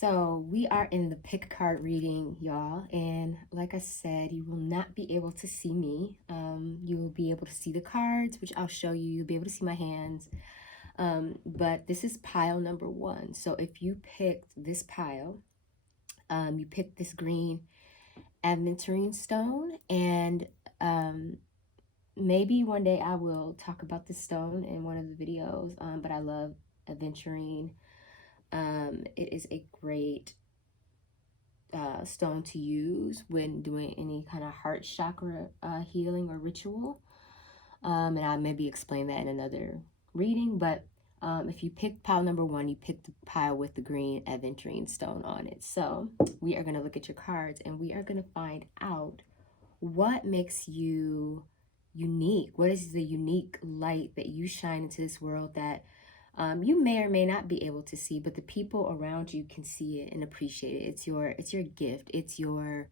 So we are in the pick card reading, y'all, and like I said, you will not be able to see me. You will be able to see the cards, which I'll show you. You'll be able to see my hands. But this is pile number 1. So if you picked this pile, you picked this green aventurine stone, and maybe one day I will talk about this stone in one of the videos, but I love aventurine. It is a great stone to use when doing any kind of heart chakra healing or ritual. And I maybe explain that in another reading, but if you pick pile number 1, you pick the pile with the green aventurine stone on it. So we are going to look at your cards, and we are going to find out what makes you unique. What is the unique light that you shine into this world that you may or may not be able to see, but the people around you can see it and appreciate it. It's your gift. It's your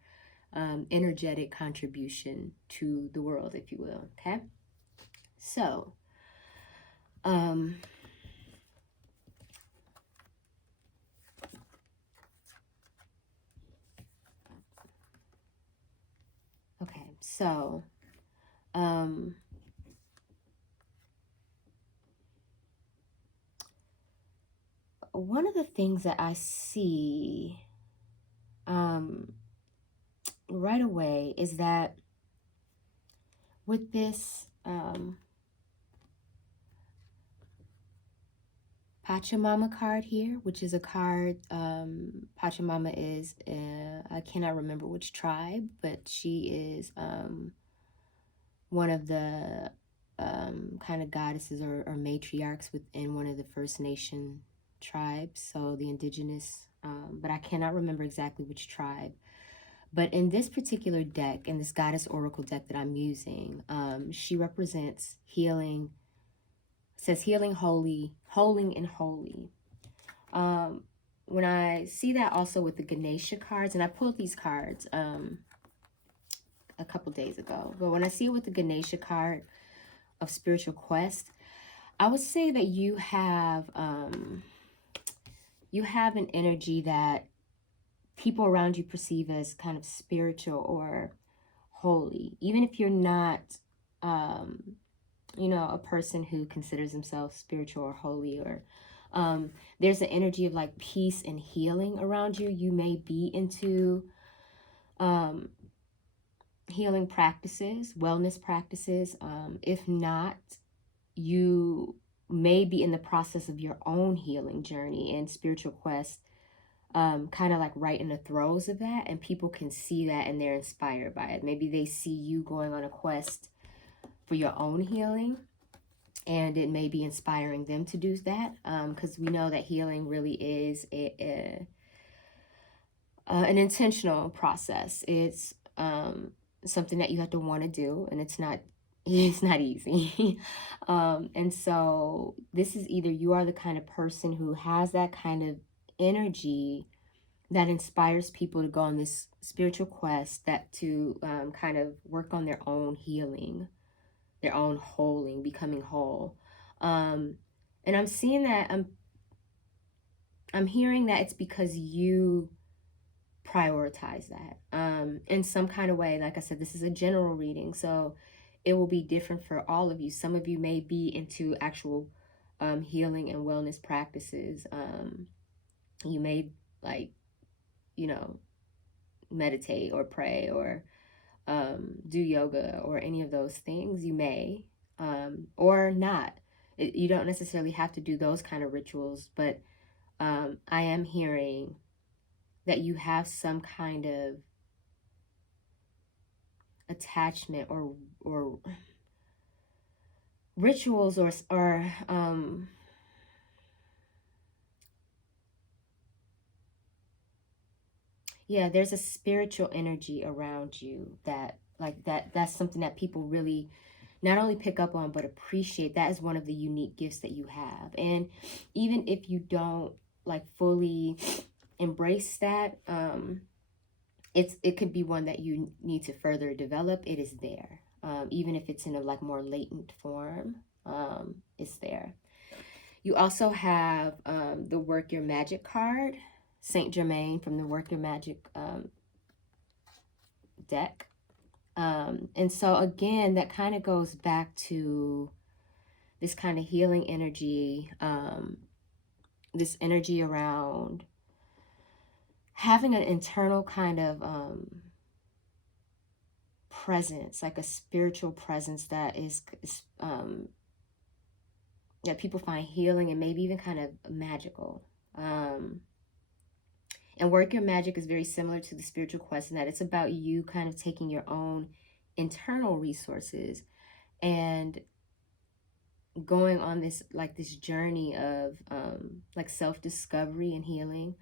energetic contribution to the world, if you will. Okay. So, okay. So, one of the things that I see right away is that with this Pachamama card here, which is a card, Pachamama is, I cannot remember which tribe, but she is one of the kind of goddesses or matriarchs within one of the First Nation tribes, so the indigenous, but I cannot remember exactly which tribe. But in this particular deck, in this goddess oracle deck that I'm using, she represents healing. It says healing, holy, holding, and holy. When I see that also with the Ganesha cards, and I pulled these cards a couple days ago, but when I see it with the Ganesha card of spiritual quest, I would say that you have an energy that people around you perceive as kind of spiritual or holy, even if you're not a person who considers themselves spiritual or holy, or there's an energy of like peace and healing around you. You may be into healing practices, wellness practices. If not, you may be in the process of your own healing journey and spiritual quest, kind of like right in the throes of that, and people can see that and they're inspired by it. Maybe they see you going on a quest for your own healing, and it may be inspiring them to do that, because we know that healing really is an intentional process. It's something that you have to want to do, and it's not easy. And so this is either you are the kind of person who has that kind of energy that inspires people to go on this spiritual quest, that to kind of work on their own healing, their own holding, becoming whole. And I'm seeing that, I'm hearing that it's because you prioritize that in some kind of way. Like I said, this is a general reading, so it will be different for all of you. Some of you may be into actual healing and wellness practices. You may meditate or pray or do yoga or any of those things. You may or not. You don't necessarily have to do those kind of rituals, but I am hearing that you have some kind of attachment or rituals or yeah, there's a spiritual energy around you that's something that people really not only pick up on but appreciate. That is one of the unique gifts that you have. And even if you don't fully embrace that, it could be one that you need to further develop. It is there, even if it's in a more latent form. It's there. You also have the Work Your Magic card. Saint Germain from the Work Your Magic deck. And so again, that kind of goes back to this kind of healing energy, this energy around having an internal kind of presence, like a spiritual presence that is that people find healing and maybe even kind of magical. And Work Your Magic is very similar to the spiritual quest in that it's about you kind of taking your own internal resources and going on this journey of like self-discovery and healing.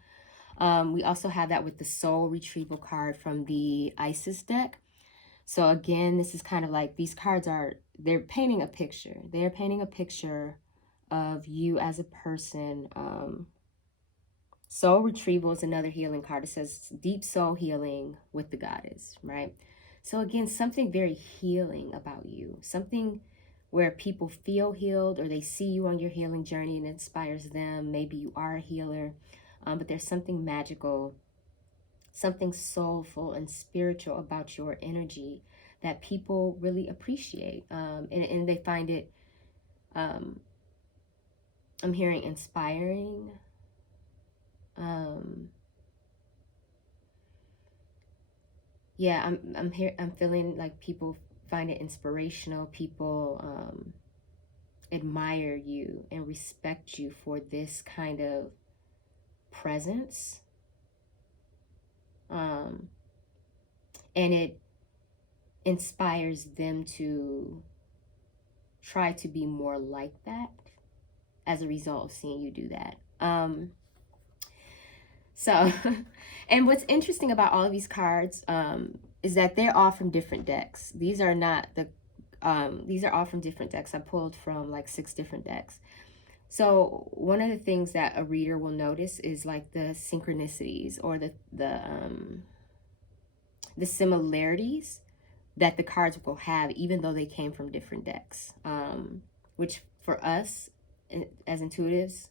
We also have that with the soul retrieval card from the Isis deck. So again, this is kind of like, these cards they're painting a picture. They're painting a picture of you as a person. Soul retrieval is another healing card. It says deep soul healing with the goddess, right? So again, something very healing about you, something where people feel healed or they see you on your healing journey and it inspires them. Maybe you are a healer, but there's something magical, something soulful and spiritual about your energy that people really appreciate. And they find it, I'm hearing inspiring. Yeah, I'm feeling like people find it inspirational. People admire you and respect you for this kind of presence. And it inspires them to try to be more like that as a result of seeing you do that. So, and what's interesting about all of these cards is that they're all from different decks. These are not the, these are all from different decks. I pulled from like 6 different decks. So one of the things that a reader will notice is like the synchronicities or the similarities that the cards will have, even though they came from different decks, which for us as intuitives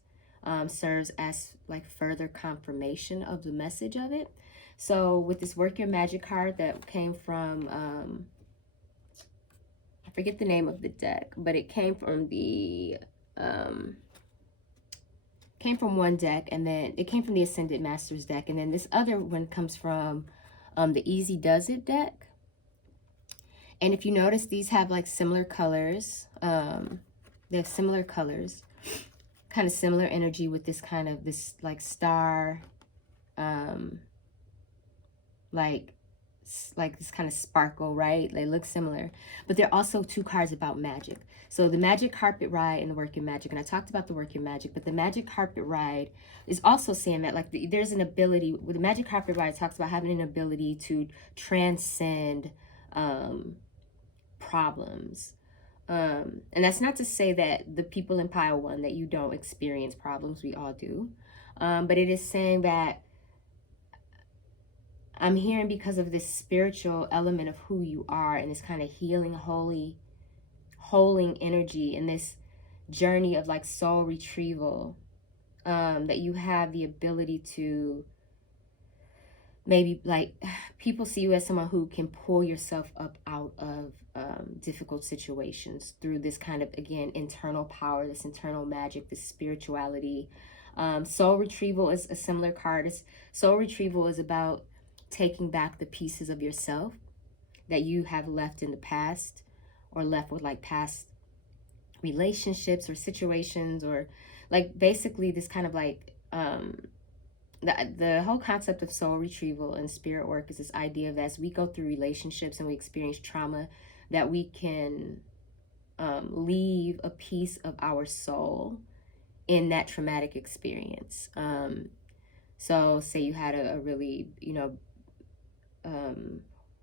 serves as like further confirmation of the message of it. So with this Work Your Magic card that came from, I forget the name of the deck, but it came from the, came from one deck, and then it came from the Ascended Masters deck, and then this other one comes from the Easy Does It deck. And if you notice, these have like similar colors. They have similar colors, kind of similar energy with this kind of this like star, like this kind of sparkle, right? They look similar, but they're also 2 cards about magic. So the Magic Carpet Ride and the Work Your Magic, and I talked about the Work Your Magic, but the Magic Carpet Ride is also saying that like there's an ability with the Magic Carpet Ride. It talks about having an ability to transcend problems. And that's not to say that the people in pile 1 that you don't experience problems. We all do. But it is saying that I'm hearing, because of this spiritual element of who you are and this kind of healing, holding energy in this journey of like soul retrieval, that you have the ability to maybe like, people see you as someone who can pull yourself up out of difficult situations through this kind of, again, internal power, this internal magic, this spirituality. Soul retrieval is a similar card. Soul retrieval is about taking back the pieces of yourself that you have left in the past, or left with like past relationships or situations, or like basically this kind of like the whole concept of soul retrieval and spirit work is this idea of, as we go through relationships and we experience trauma, that we can leave a piece of our soul in that traumatic experience. So say you had a really,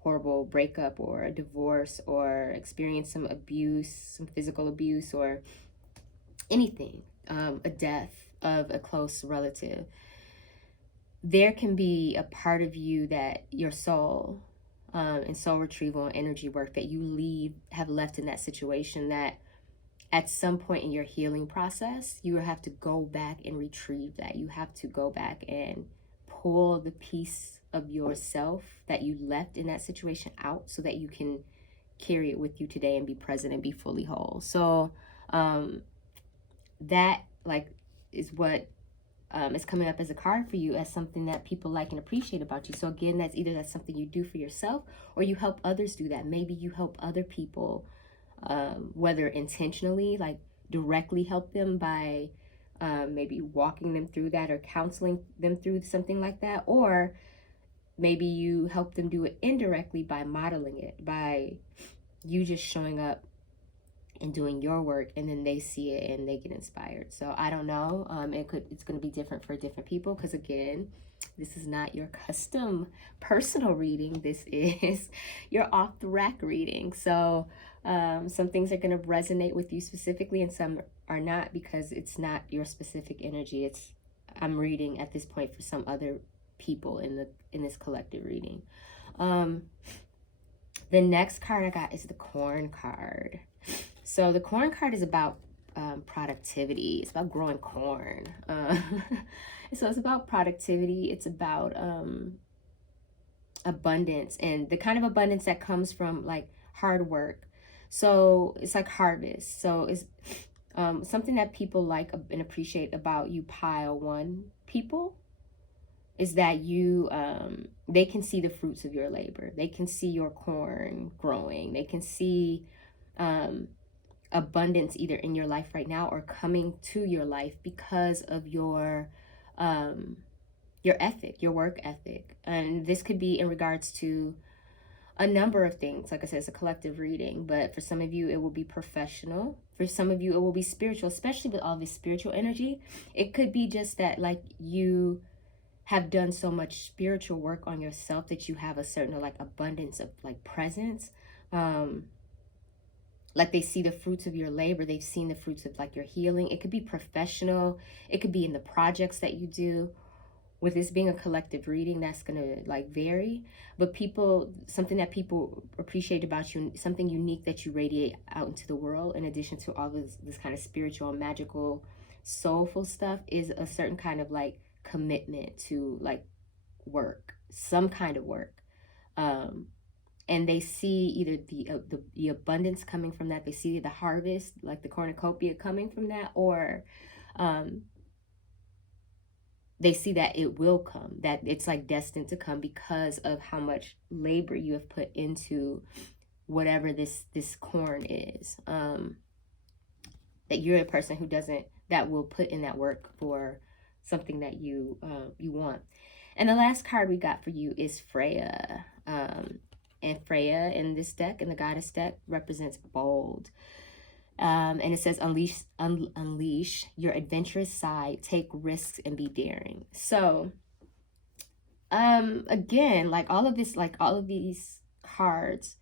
horrible breakup or a divorce, or experience some abuse, some physical abuse, or anything, a death of a close relative. There can be a part of you that your soul, and soul retrieval and energy work that you have left in that situation, that at some point in your healing process, you will have to go back and retrieve that. You have to go back and pull the piece of yourself that you left in that situation out so that you can carry it with you today and be present and be fully whole. So that like is what is coming up as a card for you, as something that people like and appreciate about you. So again, that's something you do for yourself, or you help others do that. Maybe you help other people, whether intentionally, like directly help them by maybe walking them through that or counseling them through something like that, or maybe you help them do it indirectly by modeling it, by you just showing up and doing your work, and then they see it and they get inspired. So I don't know, it's going to be different for different people, because again, this is not your custom personal reading. This is your off the rack reading. So some things are going to resonate with you specifically and some are not, because it's not your specific energy. I'm reading at this point for some other people in this collective reading. The next card I got is the corn card. So the corn card is about productivity. It's about growing corn. So it's about productivity. It's about abundance, and the kind of abundance that comes from like hard work. So it's like harvest. So it's something that people like and appreciate about you pile one people is that you they can see the fruits of your labor. They can see your corn growing. They can see abundance either in your life right now or coming to your life because of your ethic, your work ethic. And this could be in regards to a number of things. Like I said, it's a collective reading, but for some of you it will be professional. For some of you it will be spiritual, especially with all this spiritual energy. It could be just that like you have done so much spiritual work on yourself that you have a certain like abundance of like presence. Like they see the fruits of your labor. They've seen the fruits of like your healing. It could be professional. It could be in the projects that you do. With this being a collective reading, that's going to like vary. But something that people appreciate about you, something unique that you radiate out into the world, in addition to all this kind of spiritual, magical, soulful stuff, is a certain kind of like commitment to like work, some kind of work. And they see either the abundance coming from that, they see the harvest, like the cornucopia coming from that, or they see that it will come, that it's like destined to come because of how much labor you have put into whatever this corn is. That you're a person that will put in that work for something that you want. And the last card we got for you is Freya. And Freya in this deck, in the goddess deck, represents bold. And it says unleash your adventurous side, take risks, and be daring. So again, like all of these cards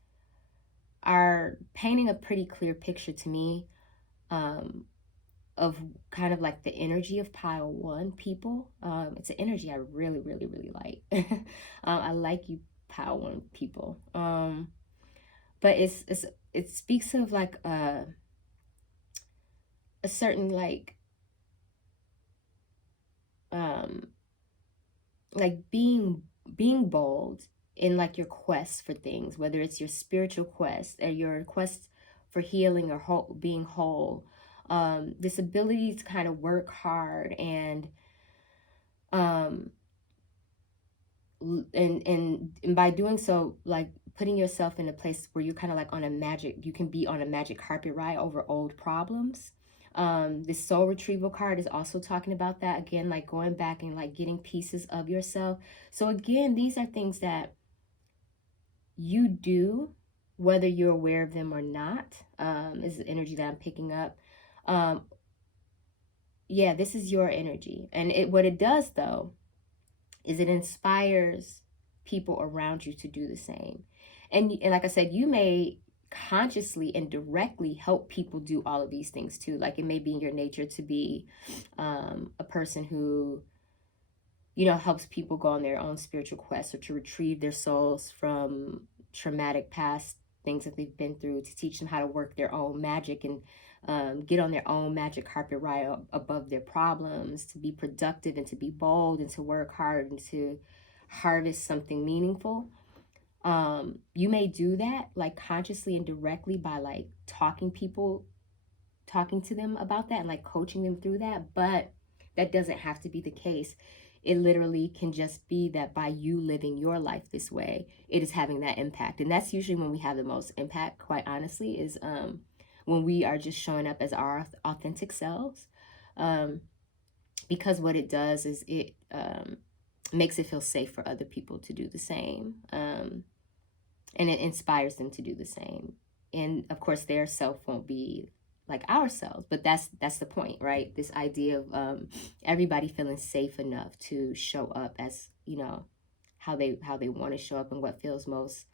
are painting a pretty clear picture to me of kind of like the energy of pile one people. It's an energy I really, really, really like. I like you pile one people. But it speaks of like a certain like being bold in like your quest for things, whether it's your spiritual quest or your quest for healing or being whole. This ability to kind of work hard and by doing so, like putting yourself in a place where you're kind of like you can be on a magic carpet ride over old problems. This soul retrieval card is also talking about that again, like going back and like getting pieces of yourself. So again, these are things that you do whether you're aware of them or not. Is the energy that I'm picking up. Yeah, this is your energy, and what it does though is it inspires people around you to do the same. And like I said, you may consciously and directly help people do all of these things too. Like it may be in your nature to be a person who, helps people go on their own spiritual quest or to retrieve their souls from traumatic past things that they've been through, to teach them how to work their own magic and get on their own magic carpet right above their problems, to be productive and to be bold and to work hard and to harvest something meaningful. You may do that like consciously and directly by like talking to them about that and like coaching them through that, but that doesn't have to be the case. It literally can just be that by you living your life this way, it is having that impact. And that's usually when we have the most impact, quite honestly, is when we are just showing up as our authentic selves. Because what it does is it makes it feel safe for other people to do the same. And it inspires them to do the same. And of course, their self won't be like ourselves, but that's the point, right? This idea of everybody feeling safe enough to show up as, you know, how they want to show up and what feels most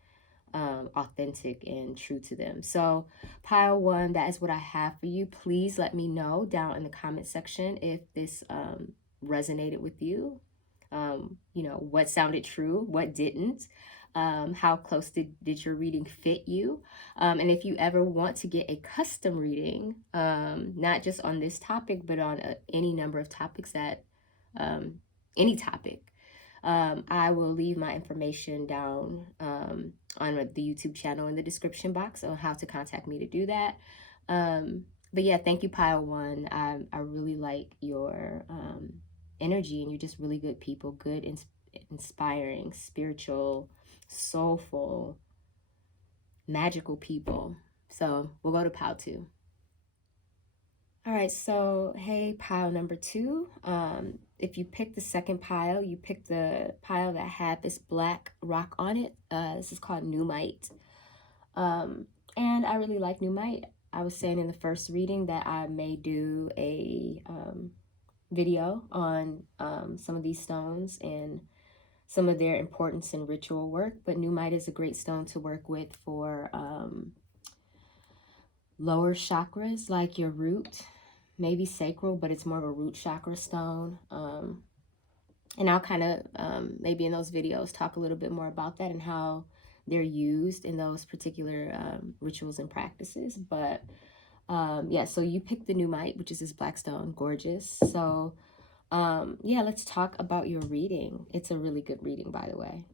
authentic and true to them. So pile 1, that is what I have for you. Please let me know down in the comment section if this resonated with you. You know, what sounded true, what didn't. How close did your reading fit you? And if you ever want to get a custom reading, not just on this topic, but on any number of topics that, any topic, I will leave my information down on the YouTube channel in the description box on how to contact me to do that. But yeah, thank you, Pile 1. I really like your energy, and you're just really good people, good, inspiring, spiritual, soulful, magical people. So we'll go to pile 2. All right, so hey, pile number 2. If you pick the second pile, you pick the pile that had this black rock on it. This is called Numite. And I really like Numite. I was saying in the first reading that I may do a video on some of these stones and some of their importance in ritual work, but Numite is a great stone to work with for lower chakras, like your root, maybe sacral, but it's more of a root chakra stone. And I'll kind of maybe in those videos talk a little bit more about that and how they're used in those particular rituals and practices. But yeah, so you pick the Numite, which is this black stone, gorgeous. So yeah, let's talk about your reading. It's a really good reading, by the way.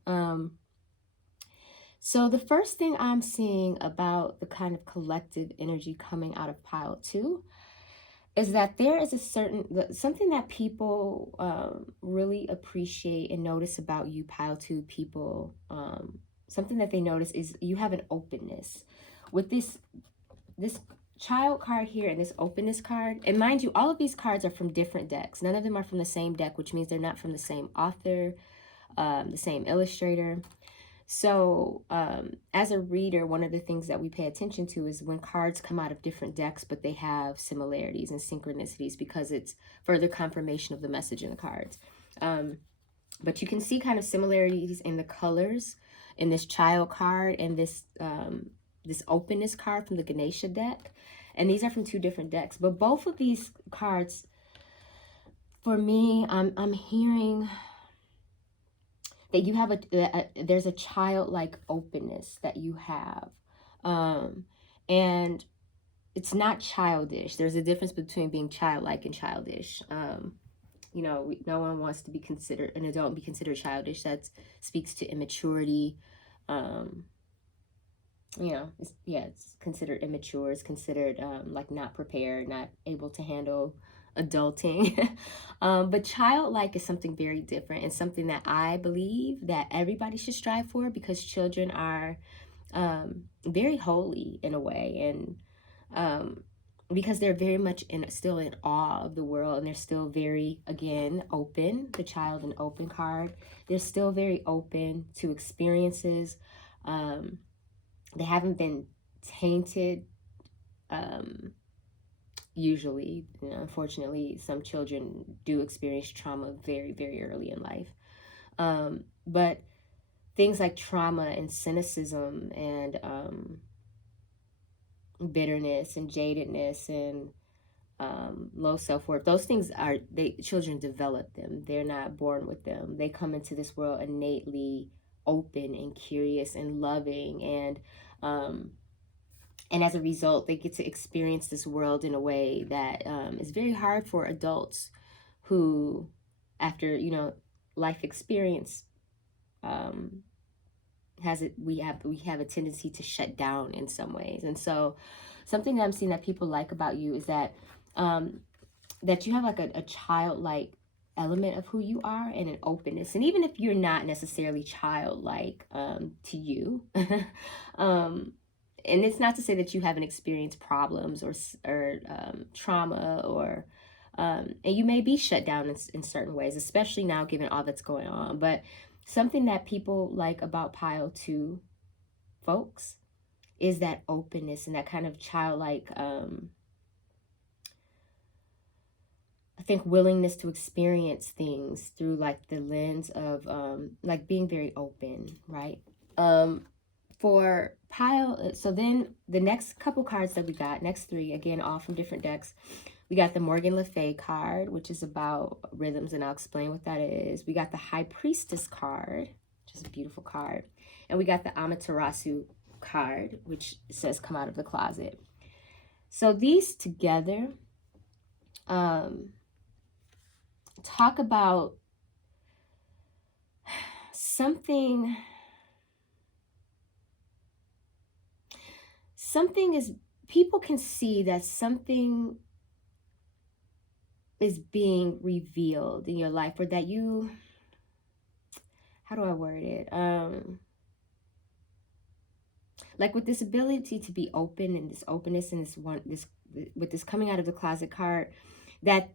So the first thing I'm seeing about the kind of collective energy coming out of pile 2 is that there is a certain, something that people really appreciate and notice about you, pile 2 people. Something that they notice is you have an openness with this child card here and this openness card. And mind you, all of these cards are from different decks. None of them are from the same deck, which means they're not from the same author, the same illustrator. So as a reader, one of the things that we pay attention to is when cards come out of different decks, but they have similarities and synchronicities because it's further confirmation of the message in the cards. But you can see kind of similarities in the colors in this child card and this this openness card from the Ganesha deck. And these are from 2 different decks. But both of these cards, for me, I'm hearing that you have there's a childlike openness that you have. And it's not childish. There's a difference between being childlike and childish. You know, no one wants to be considered, an adult and be considered childish. That speaks to immaturity. You know, it's considered immature. It's considered like not prepared, not able to handle adulting. But childlike is something very different and something that I believe that everybody should strive for, because children are very holy in a way, and because they're very much still in awe of the world, and they're still very, again, open. The child and open card, they're still very open to experiences. They haven't been tainted. Usually, you know, unfortunately, some children do experience trauma very, very early in life. But things like trauma and cynicism and bitterness and jadedness and low self-worth, those things children develop them. They're not born with them. They come into this world innately open and curious and loving, and as a result, they get to experience this world in a way that is very hard for adults who, after life experience, um, has it. We have a tendency to shut down in some ways, and so something that I'm seeing that people like about you is that um, that you have like a childlike element of who you are and an openness. And even if you're not necessarily childlike to you, um, and it's not to say that you haven't experienced problems or trauma and you may be shut down in certain ways, especially now given all that's going on. But something that people like about Pile 2 folks is that openness and that kind of childlike I think willingness to experience things through like the lens of like being very open, right? For Pile, so then the next couple cards that we got, next three, again, all from different decks. We got the Morgan Le Fay card, which is about rhythms, and I'll explain what that is. We got the High Priestess card, which is a beautiful card. And we got the Amaterasu card, which says come out of the closet. So these together talk about something is, people can see that something is being revealed in your life, or that you, how do I word it? Like with this ability to be open and this openness and with this coming out of the closet card, that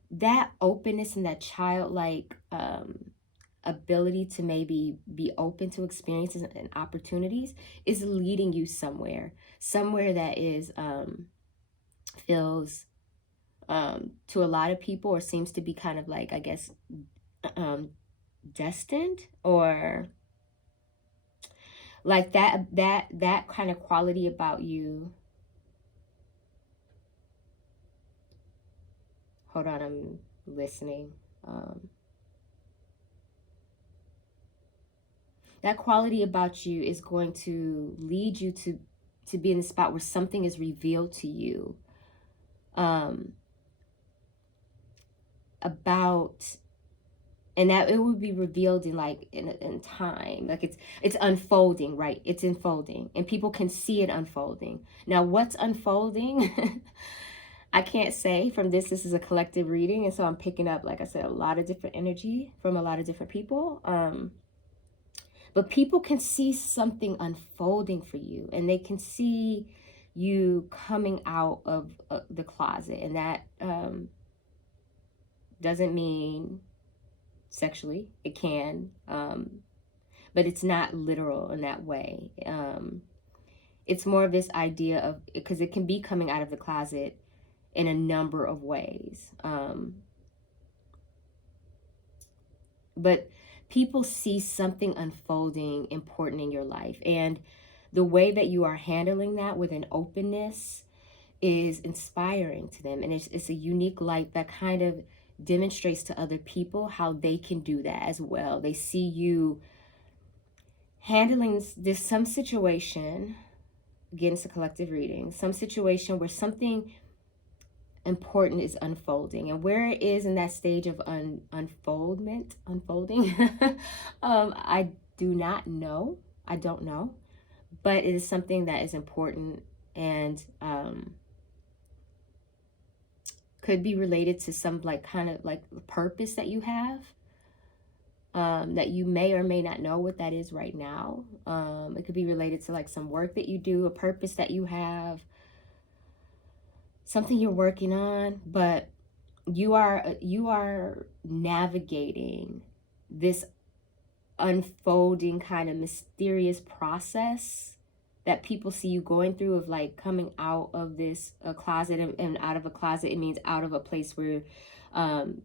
openness and that childlike ability to maybe be open to experiences and opportunities is leading you somewhere that is feels to a lot of people, or seems to be kind of like, I guess, destined, or like that kind of quality about you. Hold on, I'm listening. That quality about you is going to lead you to be in the spot where something is revealed to you about, and that it would be revealed in time, like it's unfolding, right? It's unfolding, and people can see it unfolding. Now, what's unfolding? I can't say from this. This is a collective reading, and so I'm picking up, like I said, a lot of different energy from a lot of different people. But people can see something unfolding for you, and they can see you coming out of the closet, and that doesn't mean sexually. It can, but it's not literal in that way. It's more of this idea of, because it can be coming out of the closet in a number of ways. But people see something unfolding important in your life, and the way that you are handling that with an openness is inspiring to them, and it's a unique light that kind of demonstrates to other people how they can do that as well. They see you handling this some situation, again, it's a collective reading, some situation where something important is unfolding, and where it is in that stage of unfolding I do not know. I don't know, but it is something that is important, and could be related to some like kind of like purpose that you have, that you may or may not know what that is right now. It could be related to like some work that you do, a purpose that you have, something you're working on, but you are navigating this unfolding kind of mysterious process that people see you going through, of like coming out of this closet, and out of a closet, it means out of a place where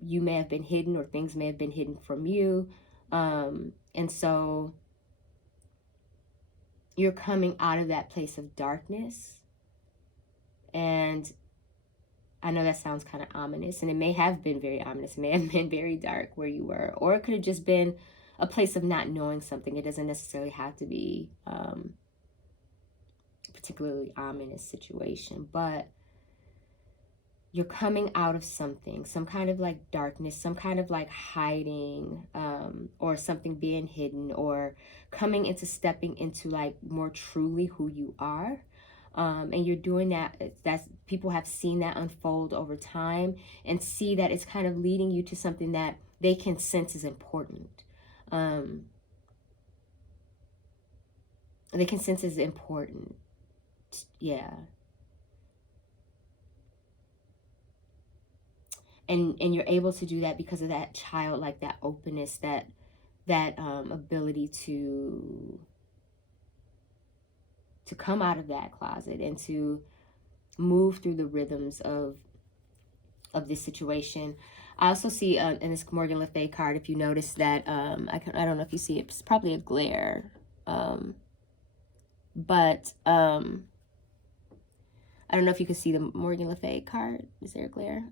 you may have been hidden, or things may have been hidden from you, and so you're coming out of that place of darkness. And I know that sounds kind of ominous, and it may have been very ominous. It may have been very dark where you were, or it could have just been a place of not knowing something. It doesn't necessarily have to be a particularly ominous situation, but you're coming out of something, some kind of like darkness, some kind of like hiding, or something being hidden, or coming into stepping into like more truly who you are. And you're doing that. That's, people have seen that unfold over time and see that it's kind of leading you to something that they can sense is important. They can sense is important. Yeah. And you're able to do that because of that childlike, that openness, that ability to come out of that closet and to move through the rhythms of this situation. I also see in this Morgan Le Fay card, if you notice that, I don't know if you see it, it's probably a glare, but I don't know if you can see the Morgan Le Fay card. Is there a glare?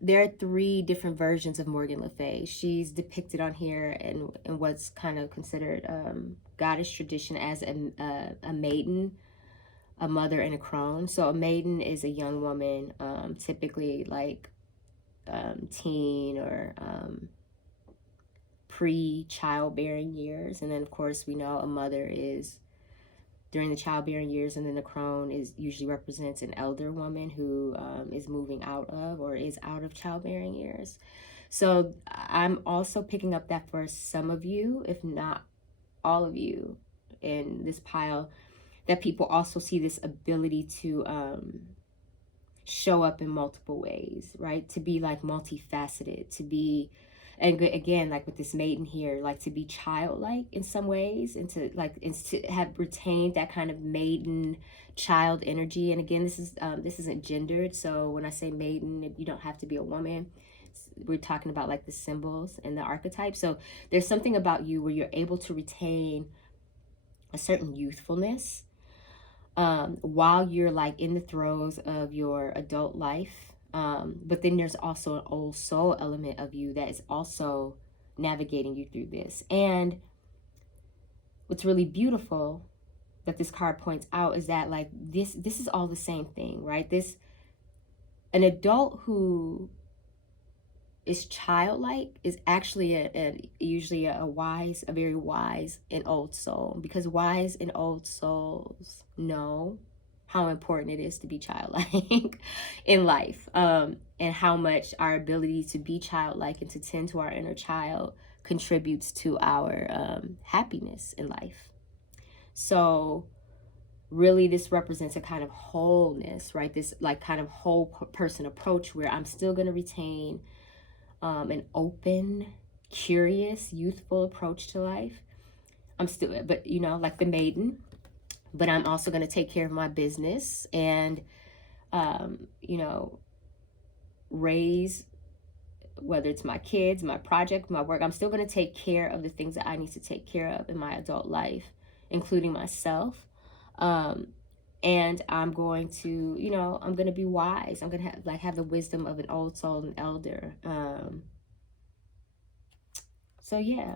There are 3 different versions of Morgan Le Fay. She's depicted on here in what's kind of considered goddess tradition as a maiden, a mother, and a crone. So a maiden is a young woman, typically like teen or pre-childbearing years. And then, of course, we know a mother is during the childbearing years, and then the crone usually represents an elder woman who is moving out of or is out of childbearing years. So I'm also picking up that for some of you, if not all of you in this pile, that people also see this ability to show up in multiple ways, right? To be like multifaceted, to be, and again, like with this maiden here, like to be childlike in some ways, and to have retained that kind of maiden child energy. And again, this isn't gendered, so when I say maiden, you don't have to be a woman. We're talking about like the symbols and the archetypes. So there's something about you where you're able to retain a certain youthfulness while you're like in the throes of your adult life. But then there's also an old soul element of you that is also navigating you through this. And what's really beautiful that this card points out is that like this is all the same thing, right? An adult who is childlike is actually usually a very wise and old soul, because wise and old souls know how important it is to be childlike in life, and how much our ability to be childlike and to tend to our inner child contributes to our happiness in life. So really this represents a kind of wholeness, right? This like kind of whole person approach where I'm still going to retain an open, curious, youthful approach to life. I'm still, but you know, like the maiden, but I'm also going to take care of my business and, you know, raise, whether it's my kids, my project, my work, I'm still going to take care of the things that I need to take care of in my adult life, including myself. And I'm going to, you know, I'm going to be wise. I'm going to have the wisdom of an old soul, an elder. So yeah.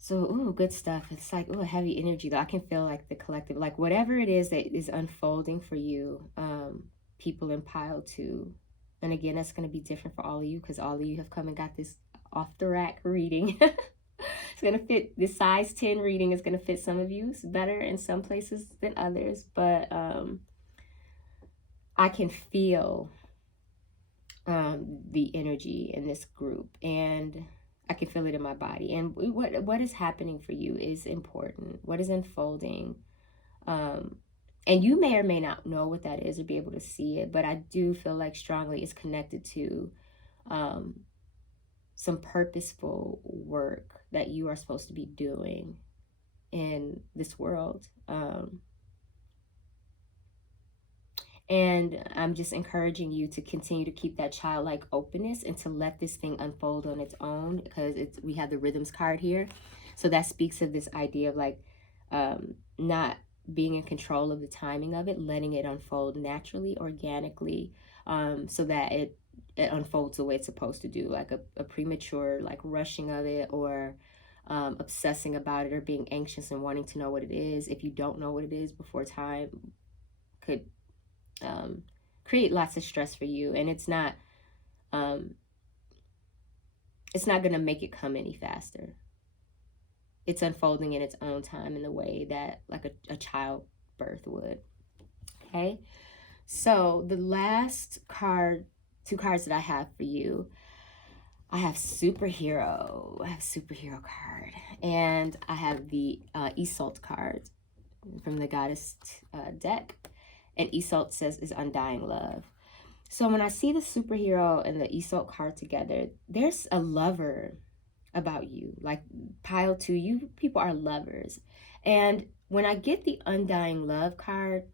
So, ooh, good stuff. It's like, ooh, heavy energy though. I can feel like the collective, like whatever it is that is unfolding for you, people in pile 2. And again, that's going to be different for all of you because all of you have come and got this off the rack reading. It's going to fit, this size 10 reading is going to fit some of you better in some places than others. But I can feel the energy in this group, and I can feel it in my body. And what is happening for you is important. What is unfolding? And you may or may not know what that is or be able to see it, but I do feel like strongly it's connected to some purposeful work that you are supposed to be doing in this world. And I'm just encouraging you to continue to keep that childlike openness and to let this thing unfold on its own, because we have the rhythms card here. So that speaks of this idea of like not being in control of the timing of it, letting it unfold naturally, organically, so that it unfolds the way it's supposed to do, like a premature like rushing of it, or obsessing about it, or being anxious and wanting to know what it is. If you don't know what it is before time, could create lots of stress for you, and um, it's not going to make it come any faster. It's unfolding in its own time in the way that like a childbirth would. Okay, so the last card, two cards that I have for you, I have superhero. I have superhero card, and I have the Iseult card from the goddess deck, and Iseult says is undying love. So when I see the superhero and the Iseult card together, there's a lover about you. Like pile two, you people are lovers. And when I get the undying love card,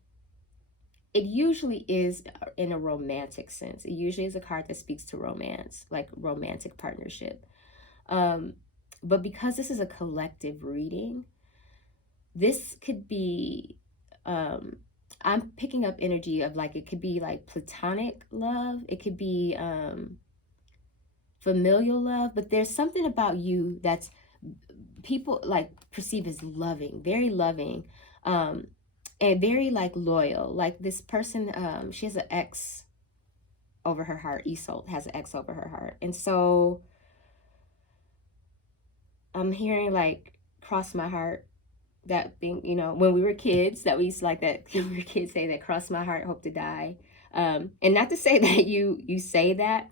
it usually is in a romantic sense. It usually is a card that speaks to romance, like romantic partnership. But because this is a collective reading, this could be, I'm picking up energy of like, it could be like platonic love. It could be familial love, but there's something about you that's people like perceive as loving, very loving, and very like loyal. Like this person, she has an X over her heart. Iseult has an X over her heart, and so I'm hearing like cross my heart. That thing, you know, when we were kids, that we used to like that. When we were kids, say that, cross my heart, hope to die. And not to say that you say that,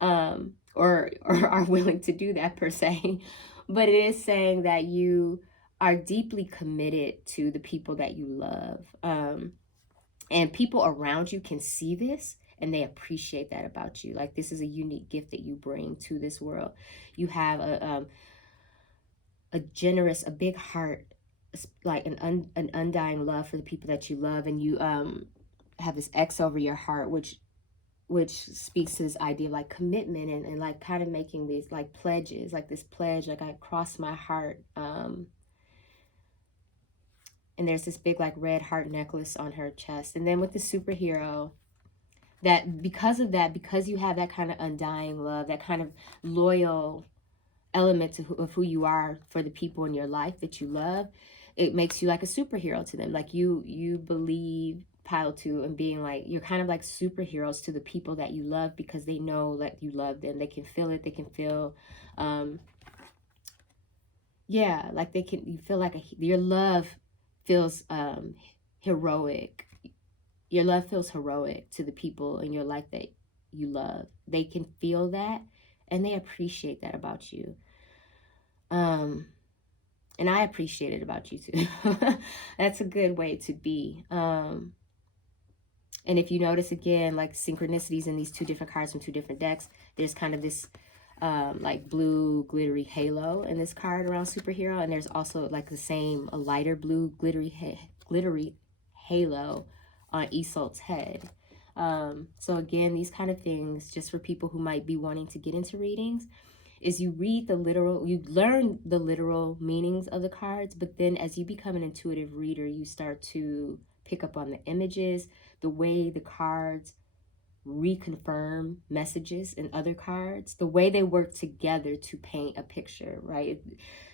or are willing to do that per se, but it is saying that you are deeply committed to the people that you love, and people around you can see this and they appreciate that about you. Like this is a unique gift that you bring to this world. You have a generous, a big heart, like an undying love for the people that you love, and you have this X over your heart, which speaks to this idea of like commitment, and like kind of making these like pledges, like this pledge, like I cross my heart, and there's this big like red heart necklace on her chest. And then with the superhero, that because of that, because you have that kind of undying love, that kind of loyal element of who you are for the people in your life that you love, it makes you like a superhero to them. Like you believe, pile two, and being like, you're kind of like superheroes to the people that you love, because they know that you love them. They can feel it. They can feel, yeah, like they can, you feel like your love feels heroic. Your love feels heroic to the people in your life that you love. They can feel that, and they appreciate that about you. And I appreciate it about you too. That's a good way to be. And if you notice again, like synchronicities in these two different cards from two different decks, there's kind of this like blue glittery halo in this card around superhero, and there's also like the same, a lighter blue glittery halo on Iseult's head. So again, these kind of things, just for people who might be wanting to get into readings, is you read the literal, you learn the literal meanings of the cards, but then as you become an intuitive reader, you start to pick up on the images, the way the cards reconfirm messages in other cards, the way they work together to paint a picture, right?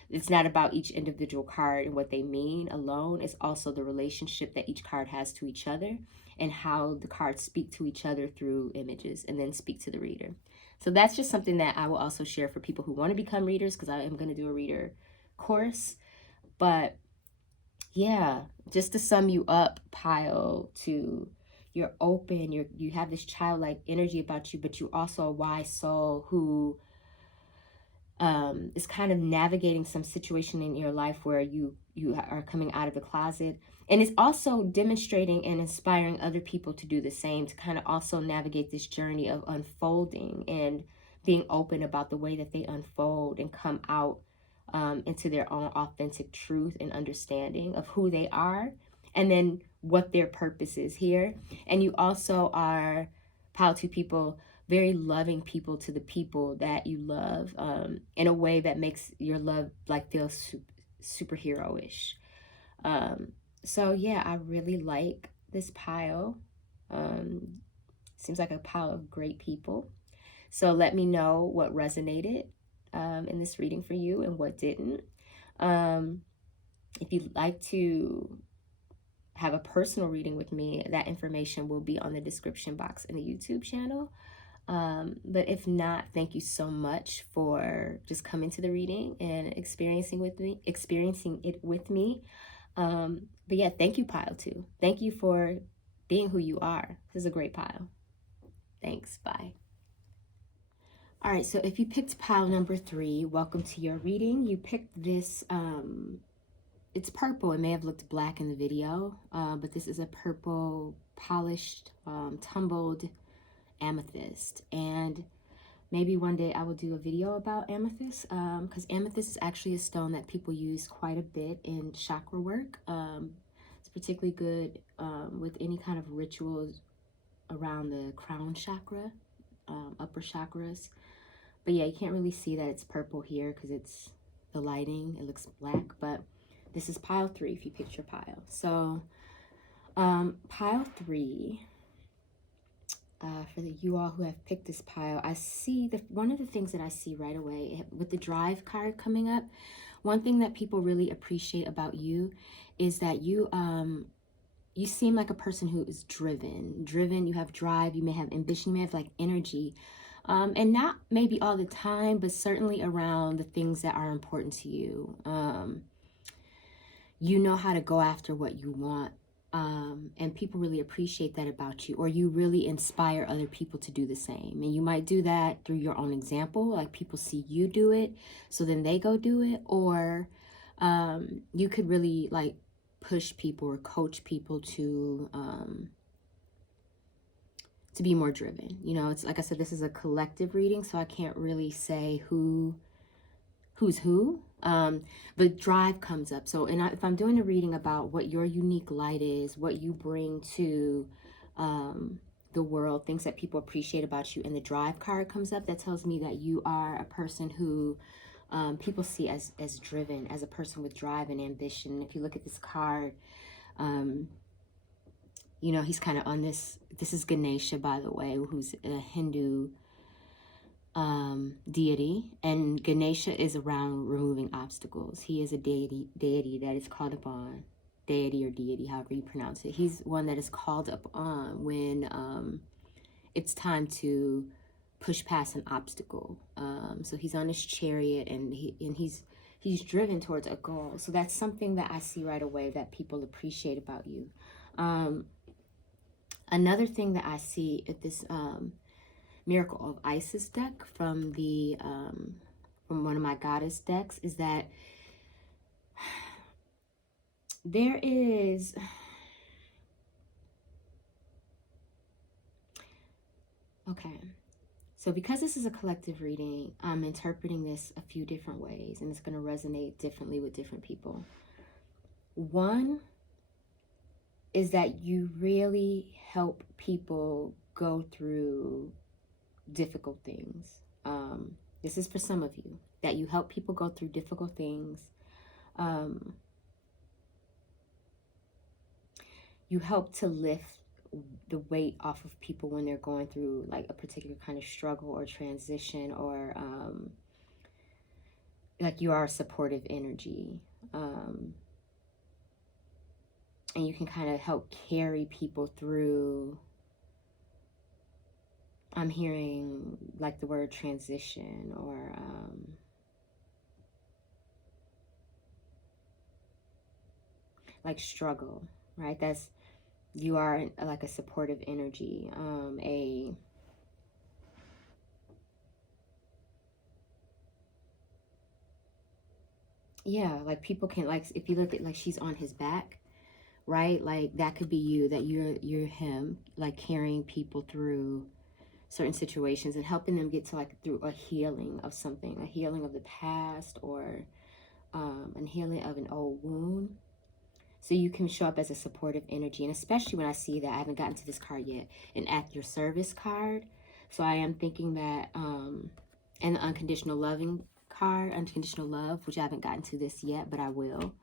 It's not about each individual card and what they mean alone. It's also the relationship that each card has to each other, and how the cards speak to each other through images and then speak to the reader. So that's just something that I will also share for people who want to become readers, because I am going to do a reader course. But yeah, just to sum you up, pile two, you're open, you have this childlike energy about you, but you're also a wise soul who is kind of navigating some situation in your life where you are coming out of the closet, and it's also demonstrating and inspiring other people to do the same, to kind of also navigate this journey of unfolding and being open about the way that they unfold and come out into their own authentic truth and understanding of who they are, and then what their purpose is here. And you also are, pile two people, very loving people to the people that you love, in a way that makes your love like feel superhero-ish. So yeah, I really like this pile. Seems like a pile of great people. So let me know what resonated in this reading for you and what didn't. If you'd like to have a personal reading with me, that information will be on the description box in the YouTube channel. But if not, thank you so much for just coming to the reading and experiencing it with me. But yeah, thank you, pile 2. Thank you for being who you are. This is a great pile. Thanks. Bye. All right, so if you picked pile number 3, welcome to your reading. You picked this, it's purple. It may have looked black in the video, but this is a purple, polished, tumbled amethyst. And maybe one day I will do a video about amethyst, because amethyst is actually a stone that people use quite a bit in chakra work. It's particularly good with any kind of rituals around the crown chakra, upper chakras. But yeah, you can't really see that it's purple here because it's the lighting. It looks black, but this is pile 3 if you picked your pile. So pile 3, for you all who have picked this pile, I see one of the things that I see right away with the drive card coming up. One thing that people really appreciate about you is that you seem like a person who is driven. You have drive, you may have ambition, you may have like energy. And not maybe all the time, but certainly around the things that are important to you. You know how to go after what you want. And people really appreciate that about you, or you really inspire other people to do the same. And you might do that through your own example, like people see you do it, so then they go do it. Or you could really like push people or coach people to be more driven. You know, it's like I said, this is a collective reading, so I can't really say who's who, but drive comes up. So if I'm doing a reading about what your unique light is, what you bring to the world, things that people appreciate about you, and the drive card comes up, that tells me that you are a person who people see as driven, as a person with drive and ambition. If you look at this card, you know, he's kind of on this is Ganesha, by the way, who's a Hindu deity, and Ganesha is around removing obstacles. He is a deity that is called upon, deity or deity, however you pronounce it. He's one that is called upon when it's time to push past an obstacle. So he's on his chariot, and he's driven towards a goal. So that's something that I see right away that people appreciate about you. Another thing that I see at this Miracle of Isis deck from the from one of my goddess decks is that there is okay. So because this is a collective reading, I'm interpreting this a few different ways, and it's going to resonate differently with different people. One is that you really help people go through difficult things. This is for some of you, that you help people go through difficult things. You help to lift the weight off of people when they're going through like a particular kind of struggle or transition, or like you are a supportive energy. And you can kind of help carry people through. I'm hearing like the word transition, or like struggle, right? That's, you are like a supportive energy, yeah, like people can, like if you look at like she's on his back, right? Like that could be you, that you're him, like carrying people through certain situations and helping them get to like through a healing of something, a healing of the past, or a healing of an old wound. So you can show up as a supportive energy. And especially when I see that, I haven't gotten to this card yet, an at your service card. So I am thinking that, and the unconditional loving card, unconditional love, which I haven't gotten to this yet, but I will.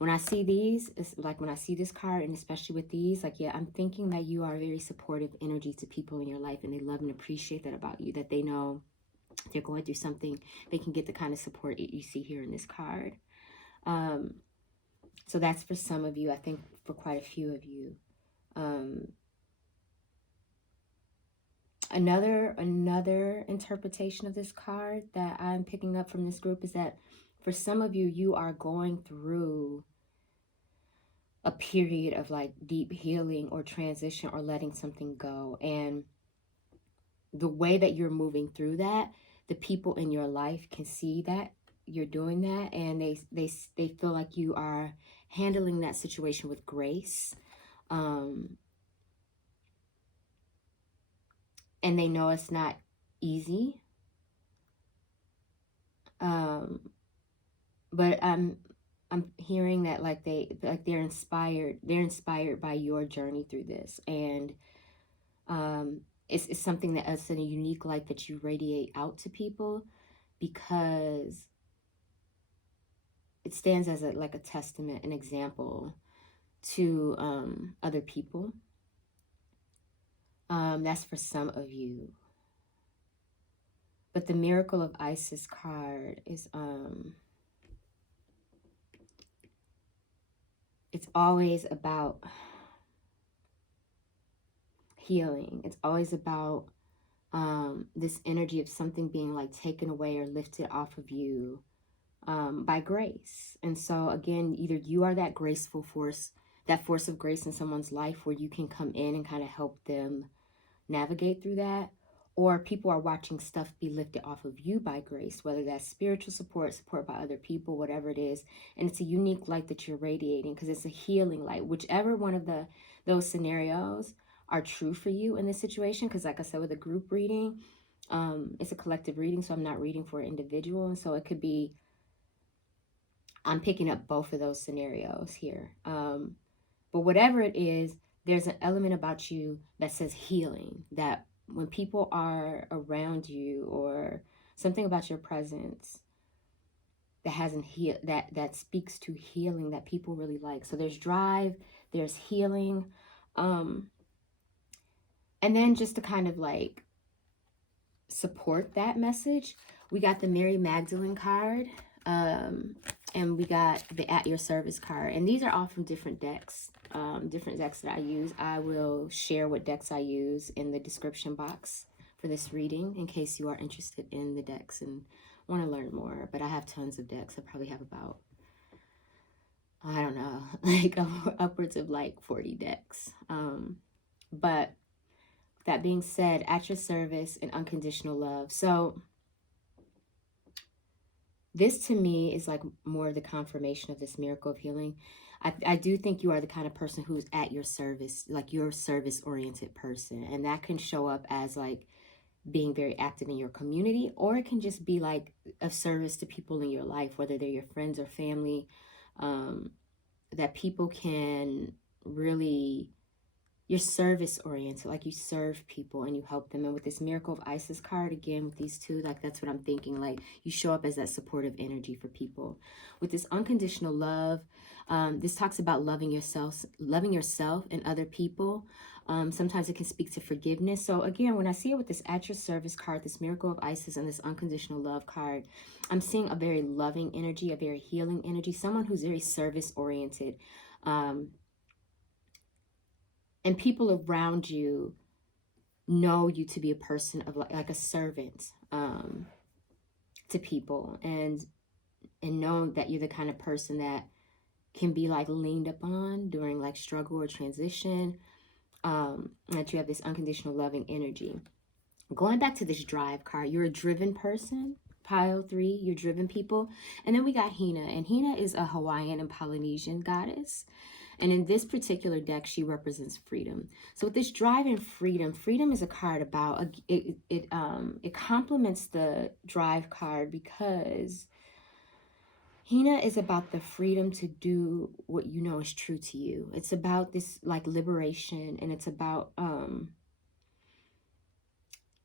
when I see these, it's like when I see this card, and especially with these, like, yeah, I'm thinking that you are a very supportive energy to people in your life, and they love and appreciate that about you, that they know if they're going through something, they can get the kind of support that you see here in this card. So that's for some of you. I think for quite a few of you. Another interpretation of this card that I'm picking up from this group is that for some of you, you are going through a period of like deep healing or transition or letting something go. And the way that you're moving through that, the people in your life can see that you're doing that, and they feel like you are handling that situation with grace. And they know it's not easy. But I'm hearing that like they're inspired by your journey through this, and it's something that is a unique light that you radiate out to people, because it stands as a testament, an example to other people. That's for some of you. But the Miracle of Isis card is it's always about healing. It's always about this energy of something being like taken away or lifted off of you by grace. And so again, either you are that graceful force, that force of grace in someone's life where you can come in and kind of help them navigate through that, or people are watching stuff be lifted off of you by grace, whether that's spiritual support by other people, whatever it is. And it's a unique light that you're radiating, because it's a healing light. Whichever one of those scenarios are true for you in this situation, because like I said, with a group reading, it's a collective reading, so I'm not reading for an individual. And so it could be, I'm picking up both of those scenarios here. But whatever it is, there's an element about you that says healing, that when people are around you, or something about your presence that hasn't healed, that speaks to healing, that people really like. So there's drive, there's healing, and then just to kind of like support that message, we got the Mary Magdalene card, and we got the At Your Service card, and these are all from different decks that I use. I will share what decks I use in the description box for this reading, in case you are interested in the decks and want to learn more. But I have tons of decks. I probably have about, I don't know, like upwards of like 40 decks. But that being said, At Your Service and Unconditional Love. So this to me is like more of the confirmation of this miracle of healing. I do think you are the kind of person who's at your service, like you're a service-oriented person. And that can show up as like being very active in your community, or it can just be like of service to people in your life, whether they're your friends or family, that people can really, you're service oriented, like you serve people and you help them. And with this Miracle of Isis card, again, with these two, like that's what I'm thinking, like you show up as that supportive energy for people. With this Unconditional Love, this talks about loving yourself and other people. Sometimes it can speak to forgiveness. So again, when I see it with this At Your Service card, this Miracle of Isis, and this Unconditional Love card, I'm seeing a very loving energy, a very healing energy, someone who's very service oriented. And people around you know you to be a person of like a servant to people, and know that you're the kind of person that can be like leaned upon during like struggle or transition, that you have this unconditional loving energy. Going back to this Drive card, you're a driven person. Pile 3, you're driven people. And then we got Hina, and Hina is a Hawaiian and Polynesian goddess. And in this particular deck, she represents freedom. So with this Drive and freedom is a card about, it complements the Drive card, because Hina is about the freedom to do what you know is true to you. It's about this like liberation, and it's about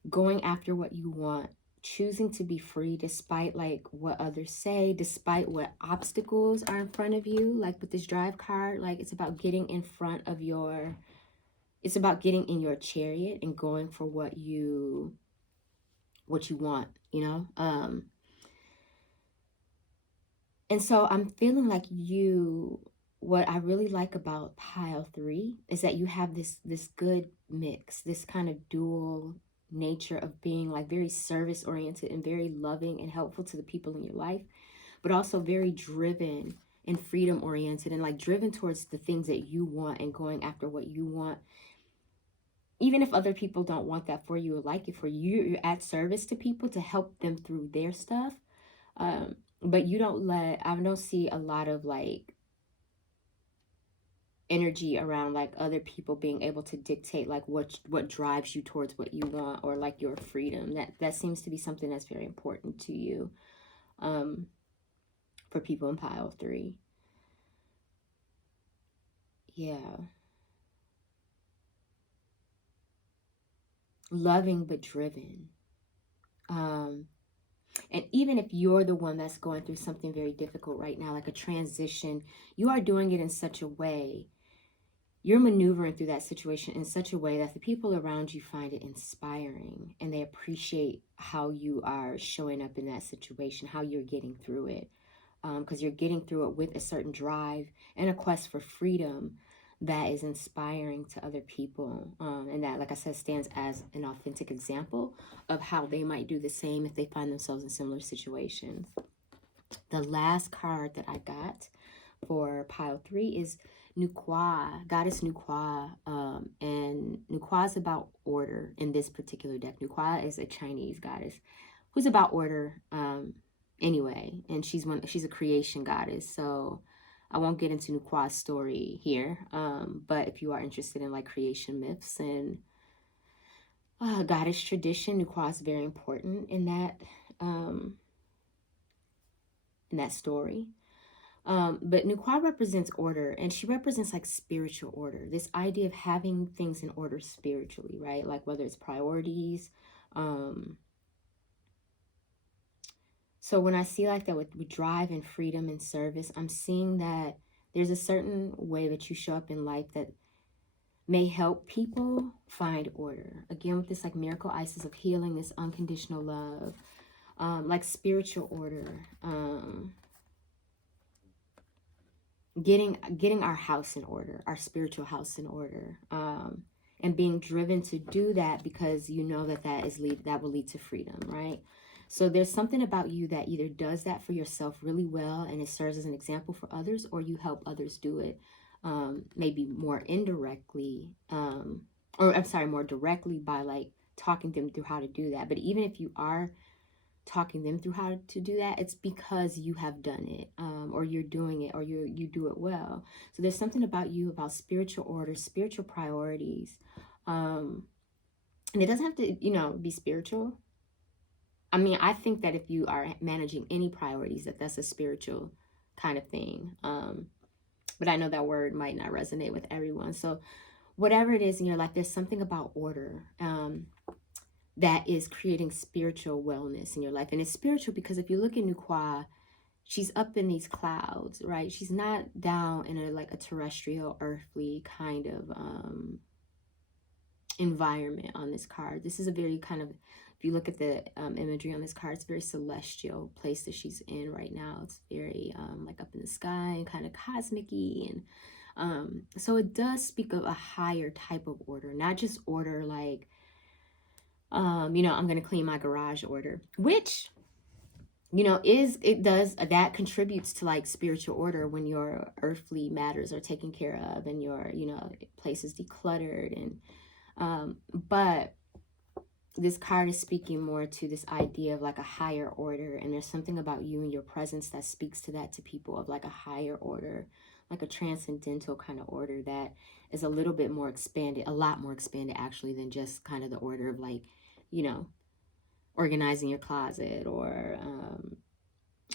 going after what you want, choosing to be free despite like what others say, despite what obstacles are in front of you. Like with this drive card, like it's about getting in front of your, it's about getting in your chariot and going for what you want, you know? And so I'm feeling like what I really like about pile 3 is that you have this good mix, this kind of dual nature of being like very service oriented and very loving and helpful to the people in your life, but also very driven and freedom oriented and like driven towards the things that you want and going after what you want. Even if other people don't want that for you or like it for you, you're at service to people to help them through their stuff. But you don't I don't see a lot of like energy around like other people being able to dictate like what drives you towards what you want or like your freedom. That seems to be something that's very important to you, for people in pile 3. Yeah. Loving but driven. And even if you're the one that's going through something very difficult right now, like a transition, you are doing it in such a way, you're maneuvering through that situation in such a way that the people around you find it inspiring and they appreciate how you are showing up in that situation, how you're getting through it. Because you're getting through it with a certain drive and a quest for freedom that is inspiring to other people. And that, like I said, stands as an authentic example of how they might do the same if they find themselves in similar situations. The last card that I got for pile 3 is Nukwa, Goddess Nukwa. And Nukwa is about order in this particular deck. Nukwa is a Chinese goddess who's about order. Anyway, and she's a creation goddess, so I won't get into Nukwa's story here, but if you are interested in like creation myths and goddess tradition, Nukwa is very important in that story. But Nukwa represents order, and she represents like spiritual order, this idea of having things in order spiritually, right? Like whether it's priorities. So when I see like that with drive and freedom and service, I'm seeing that there's a certain way that you show up in life that may help people find order. Again, with this like miracle Isis of healing, this unconditional love, like spiritual order, getting our house in order, our spiritual house in order, and being driven to do that because you know that will lead to freedom, right? So there's something about you that either does that for yourself really well and it serves as an example for others, or you help others do it, maybe more indirectly, more directly by like talking them through how to do that. But even if you are talking them through how to do that, it's because you have done it, or you're doing it, or you do it well. So there's something about you, about spiritual order, spiritual priorities, and it doesn't have to, be spiritual. I mean, I think that if you are managing any priorities, that's a spiritual kind of thing. But I know that word might not resonate with everyone. So whatever it is in your life, there's something about order that is creating spiritual wellness in your life. And it's spiritual because if you look at Nukwa, she's up in these clouds, right? She's not down in a terrestrial, earthly kind of environment on this card. This is a very kind of, if you look at the imagery on this card, it's a very celestial place that she's in right now. It's very like up in the sky and kind of cosmic-y. And so it does speak of a higher type of order, not just order like, I'm going to clean my garage order, which, that contributes to like spiritual order when your earthly matters are taken care of and your, place is decluttered. And, but this card is speaking more to this idea of like a higher order. And there's something about you and your presence that speaks to that to people, of like a higher order, like a transcendental kind of order that is a little bit more expanded, a lot more expanded actually than just kind of the order of like, organizing your closet or,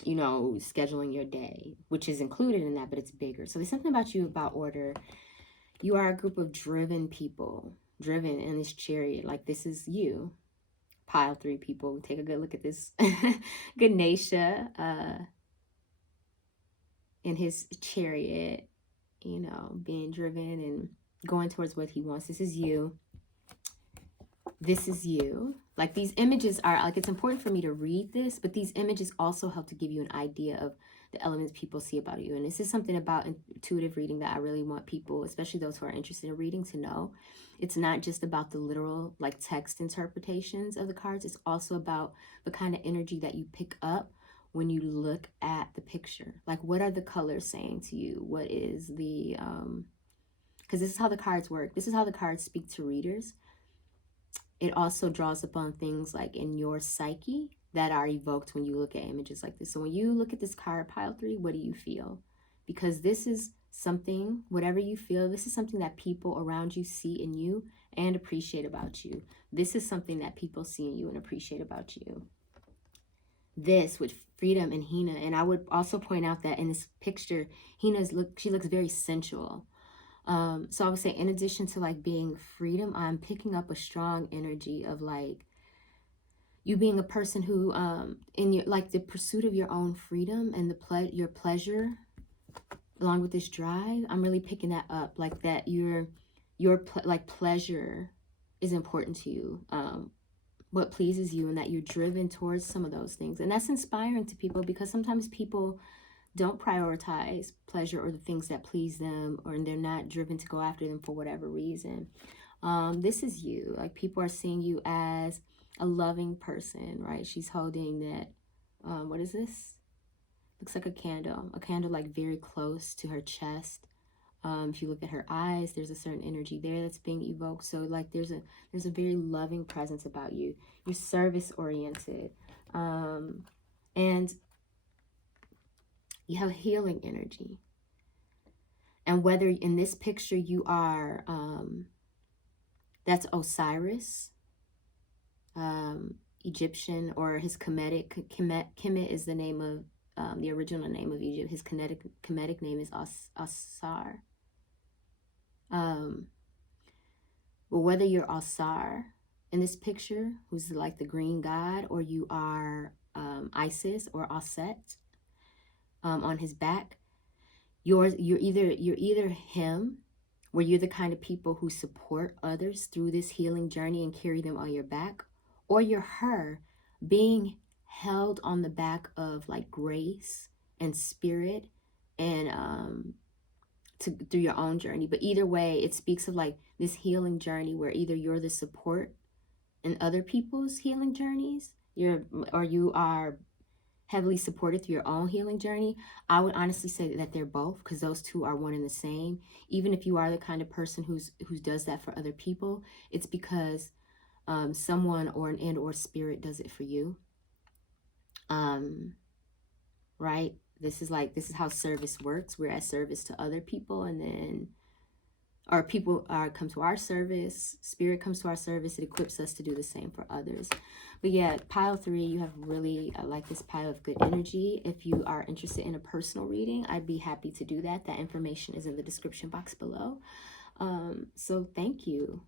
scheduling your day, which is included in that, but it's bigger. So there's something about you about order. You are a group of driven people, driven in this chariot. Like this is you. pile 3 people, take a good look at this Ganesha in his chariot, you know, being driven and going towards what he wants. This is you. This is you. Like, these images are, like, it's important for me to read this, but these images also help to give you an idea of the elements people see about you. And this is something about intuitive reading that I really want people, especially those who are interested in reading, to know. It's not just about the literal, like, text interpretations of the cards. It's also about the kind of energy that you pick up when you look at the picture. Like, what are the colors saying to you? What is the, because this is how the cards work. This is how the cards speak to readers. It also draws upon things like in your psyche that are evoked when you look at images like this. So when you look at this card, pile 3, what do you feel? Because this is something, whatever you feel, this is something that people around you see in you and appreciate about you. This is something that people see in you and appreciate about you. This with freedom and Hina. And I would also point out that in this picture, she looks very sensual. So I would say, in addition to like being freedom, I'm picking up a strong energy of like you being a person who in your, like, the pursuit of your own freedom and your pleasure along with this drive. I'm really picking that up, like that your like pleasure is important to you, what pleases you, and that you're driven towards some of those things. And that's inspiring to people, because sometimes people don't prioritize pleasure or the things that please them, or they're not driven to go after them for whatever reason. This is you. Like, people are seeing you as a loving person, right? She's holding that, what is this? Looks like a candle like very close to her chest. If you look at her eyes, there's a certain energy there that's being evoked. So like there's a very loving presence about you. You're service oriented, and you have healing energy. And whether in this picture you are, that's Osiris, Egyptian, or his Kemetic. Kemet is the name of the original name of Egypt. His Kemetic name is Asar. But whether you're Asar in this picture, who's like the green god, or you are Isis or Aset on his back, you're either him, where you're the kind of people who support others through this healing journey and carry them on your back, or you're her, being held on the back of like grace and spirit and through your own journey. But either way, it speaks of like this healing journey where either you're the support in other people's healing journeys, or you are heavily supported through your own healing journey. I would honestly say that they're both, because those two are one and the same. Even if you are the kind of person who does that for other people, it's because someone or or spirit does it for you. Right? This is how service works. We're at service to other people, and then our people come to our service. Spirit comes to our service. It equips us to do the same for others. But yeah, pile 3, you have really like this pile of good energy. If you are interested in a personal reading, I'd be happy to do that. That information is in the description box below. So thank you.